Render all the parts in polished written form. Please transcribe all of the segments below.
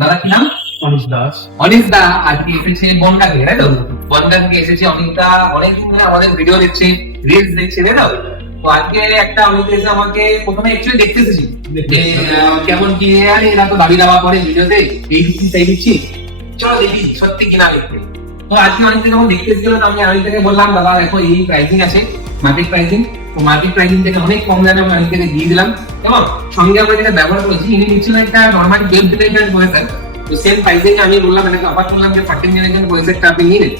দাদা কি নাম? অনিশ দাস। অনিশ দা আজকে এসেছে বনগা থেকে, তাই তো? বনগা থেকে এসেছে অনিশ দা, অনেকদিন ধরে আমাদের ভিডিও দেখছে, রিলস দেখছে, তাই তো? তো আজকে একটা অনিশ এসে আমাকে প্রথমে অ্যাকচুয়ালি দেখতে এসেছি যে কেমন কি, আরে এরা তো দাবি দাবা করে ভিডিওতে এই দিচ্ছি সেই দিচ্ছি, চলো দেখি সত্যি কিনা দেখতে। তো আজকে অনেক যখন দেখতে এসেছিলাম আমি অনেক বললাম দাদা দেখো এই প্রাইসিং আছে, মার্কেট প্রাইসিং, তো মার্কেট প্রাইসিং থেকে অনেক কম দামে আমি অনেক দিয়ে দিলাম এবং সঙ্গে আমরা যেটা ব্যবহার করেছি ইনি নিচ্ছিল একটা নর্মাল গেম প্লেয়ার বলেছেন, তো সেম প্রাইসিং আমি বললাম এটাকে অফার করলাম যে 14 জেনারেশন বয়েসেরটা আপনি নিয়ে নেন,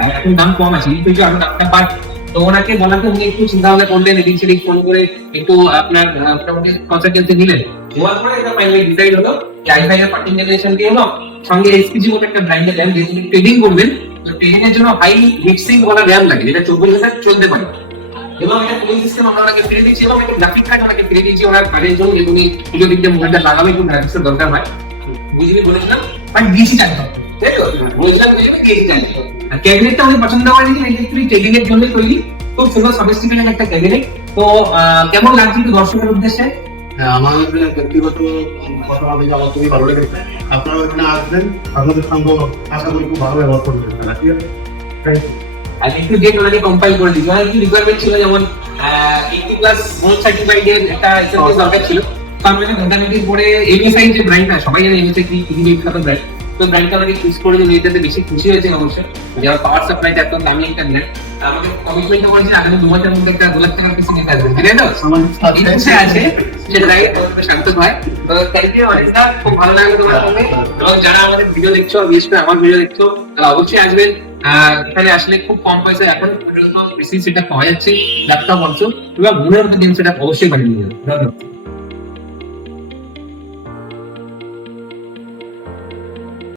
আর এখন দাম কম আছে কিন্তু আরো দামটা বাড়বে। তো ওনাকে বলাতে উনি একটু চিন্তা ভাবনা করলেন, এদিক সেদিক ফোন করে একটু আপনার মোটামুটি কনসালটেন্সি নিলেন, নেওয়ার পরে এটা ফাইনালি ডিসাইড হলো যে i5 এর 14 জেনারেশন দিয়ে হলো সঙ্গে এসপিজি মতো একটা ব্র্যান্ডের র্যাম, যেহেতু ট্রেডিং করবেন তো ট্রেডিং এর জন্য হাই মিক্সিং ওয়ালা র্যাম লাগে যেটা 24 চলতে পারে এবং এটা কুলিং সিস্টেম আমরা ওনাকে ফিরে দিচ্ছি এবং একটা গ্রাফিক কার্ড ওনাকে ফিরে দিচ্ছি ওনার কাজের জন্য, যেহেতু উনি ভিডিও দিকটা মোবাইলটা লাগাবে একটু গ্রাফিক্সের দরকার হয়, বুঝবি বলেছিলাম বাট দিয়েছি টাকা, তাই তো? বলছিলাম দিয়েছি টাকা। আর ক্যাবিনেটটা উনি পছন্দ করেন যে ইলেকট্রিক ট্রেডিং এর জন্য তৈরি, খুব সুন্দর সফিস্টিকেটেড একটা ক্যাবিনেট। তো কেমন লাগছে একটু দর্শকের উদ্দেশ্যে? হ্যাঁ, আমার ব্যক্তিগত কথা বলতে আমার খুবই ভালো লেগেছে। আপনারা এখানে আসবেন, আপনাদের সঙ্গে আশা করি খুব ভালো ব্যবহার করবেন। ঠিক আছে, থ্যাংক ইউ। আর একটু ডেট ওনাকে কম্পাইল করে দিচ্ছি, ওনার একটু রিকোয়ারমেন্ট ছিল যেমন 80+ গোল্ড সার্টিফাইড এর একটা এসএমএস দরকার ছিল। তো আমরা মোটামুটি পরে এমএসআই যে ব্র্যান্ডটা সবাই জানে এমএসআই কি পৃথিবীর বিখ্যাত ব্র্যান্ড, তো ব্র্যান্ডটা আমাকে চুজ করে দিল, এটাতে বেশি খুশি হয়েছে অবশ্যই, যারা পাওয়ার সাপ্লাইটা একদম দামি একটা ব্র্যান্ড। আমাকে কমিটমেন্ট করেছে আগামী 2 মাসের মধ্যে একটা 2 লাখ টাকার পিসি নিতে আসবে, তাই তো? ইচ্ছে আছে সেটাই সার্থক হয়। তো থ্যাংক ইউ অনিশ দা, খুব ভালো লাগলো তোমার সঙ্গে। এবং যারা আমাদের ভিডিও দেখছো, বিশেষ করে আমার ভিডিও দেখছো, তারা অবশ্যই আসবেন। এখানে আসলে খুব কম পয়সায় এখন পিসি সেটা পাওয়া যাচ্ছে, ল্যাপটপ অবশ্য, এবং মনের মতো গেম সেটা অবশ্যই বানিয়ে নিয়ে যাবে। ধন্যবাদ।